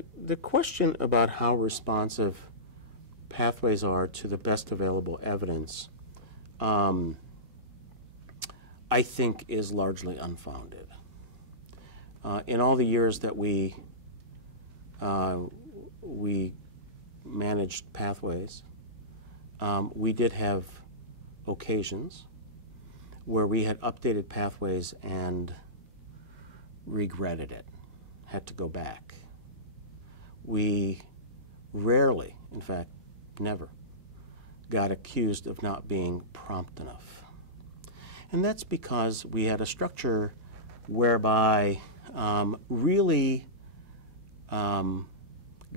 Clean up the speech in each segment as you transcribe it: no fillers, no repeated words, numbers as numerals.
The question about how responsive pathways are to the best available evidence, I think, is largely unfounded. In all the years that we managed pathways, we did have occasions where we had updated pathways and regretted it, had to go back. We rarely, in fact, never, got accused of not being prompt enough. And that's because we had a structure whereby really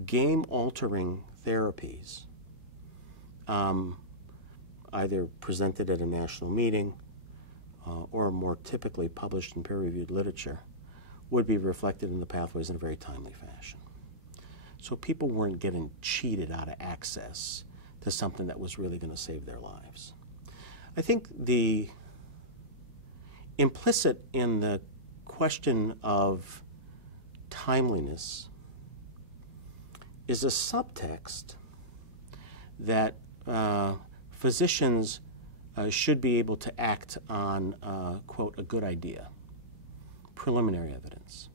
game-altering therapies, either presented at a national meeting or more typically published in peer-reviewed literature, would be reflected in the pathways in a very timely fashion. So people weren't getting cheated out of access to something that was really going to save their lives. I think the implicit in the question of timeliness is a subtext that physicians should be able to act on, quote, a good idea, preliminary evidence.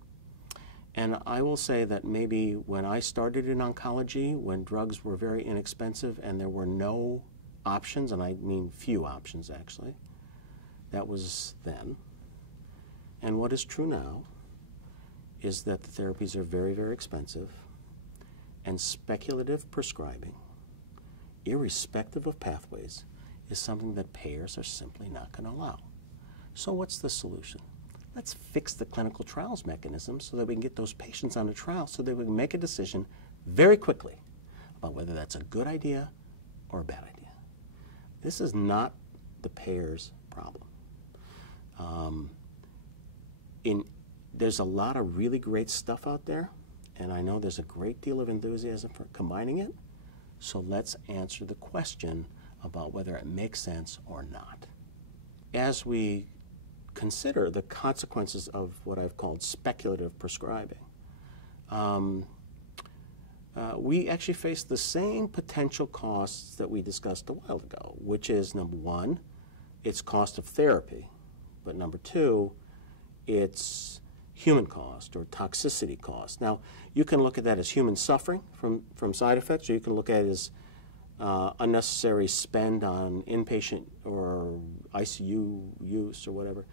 And I will say that maybe when I started in oncology, when drugs were very inexpensive and there were no options, and I mean few options actually, that was then. And what is true now is that the therapies are very, very expensive, and speculative prescribing, irrespective of pathways, is something that payers are simply not going to allow. So what's the solution? Let's fix the clinical trials mechanism so that we can get those patients on a trial so that we can make a decision very quickly about whether that's a good idea or a bad idea. This is not the payer's problem. There's a lot of really great stuff out there, and I know there's a great deal of enthusiasm for combining it, so let's answer the question about whether it makes sense or not. As we consider the consequences of what I've called speculative prescribing, we actually face the same potential costs that we discussed a while ago, which is, number one, its cost of therapy, but number two, its human cost or toxicity cost. Now, you can look at that as human suffering from side effects, or you can look at it as unnecessary spend on inpatient or ICU use or whatever.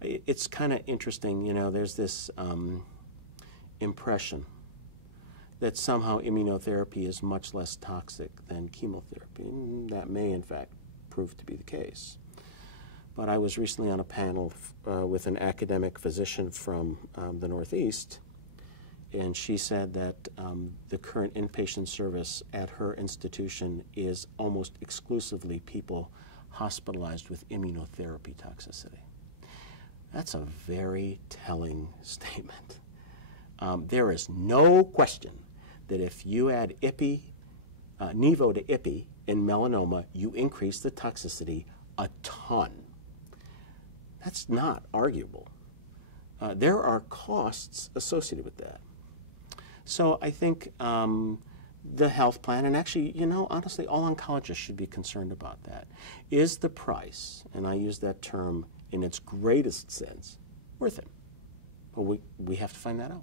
It's kind of interesting, you know, there's this impression that somehow immunotherapy is much less toxic than chemotherapy, and that may in fact prove to be the case. But I was recently on a panel with an academic physician from the Northeast, and she said that the current inpatient service at her institution is almost exclusively people hospitalized with immunotherapy toxicity. That's a very telling statement. There is no question that if you add Nivo to Ipi in melanoma, you increase the toxicity a ton. That's not arguable. There are costs associated with that. So I think the health plan, and actually, you know, honestly, all oncologists should be concerned about that. Is the price, and I use that term in its greatest sense, worth it? Well, we have to find that out.